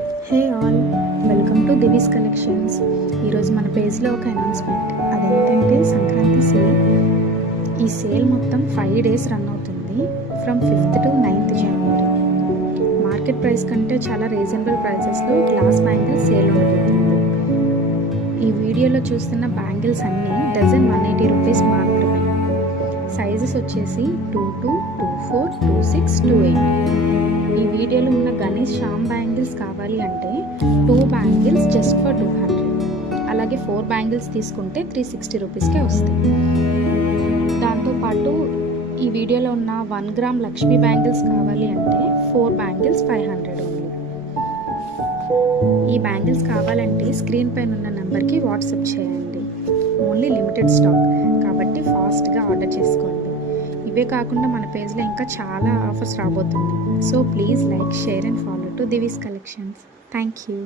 Hey all, welcome to Divi's collections. ఈరోజు మన పేజ్లో ఒక అనౌన్స్మెంట్. అదేంటంటే సంక్రాంతి సేల్. ఈ సేల్ మొత్తం 5 days రన్ అవుతుంది, from 5th to 9th January. Market price కంటే చాలా రీజనబుల్ ప్రైసెస్లో గ్లాస్ బ్యాంగిల్స్ సేల్ ఉండబోతుంది. ఈ వీడియోలో చూస్తున్న బ్యాంగిల్స్ అన్నీ డజన్ 180 రూపీస్ మాత్రమే. సైజెస్ వచ్చేసి 22, 24, 26, 28. ఈ వీడియోలో ఉన్న గణేష్ శ్యామ్ బ్యాంగిల్స్ కావాలి అంటే 2 బ్యాంగిల్స్ జస్ట్ ఫర్ 200. అలాగే 4 బ్యాంగిల్స్ తీసుకుంటే 360 రూపీస్కే వస్తాయి. దాంతోపాటు ఈ వీడియోలో ఉన్న 1 గ్రామ్ లక్ష్మీ బ్యాంగిల్స్ కావాలి అంటే 4 బ్యాంగిల్స్ 500 ఓన్లీ. ఈ బ్యాంగిల్స్ కావాలంటే స్క్రీన్ పైన ఉన్న నెంబర్కి వాట్సాప్ చేయండి. ఓన్లీ లిమిటెడ్ స్టాక్ కాబట్టి ఫాస్ట్గా ఆర్డర్ చేసుకోండి. ఇవే కాకుండా మన పేజ్లో ఇంకా చాలా ఆఫర్స్ రాబోతున్నాయి. So please like, share and follow to Divi's collections. Thank you.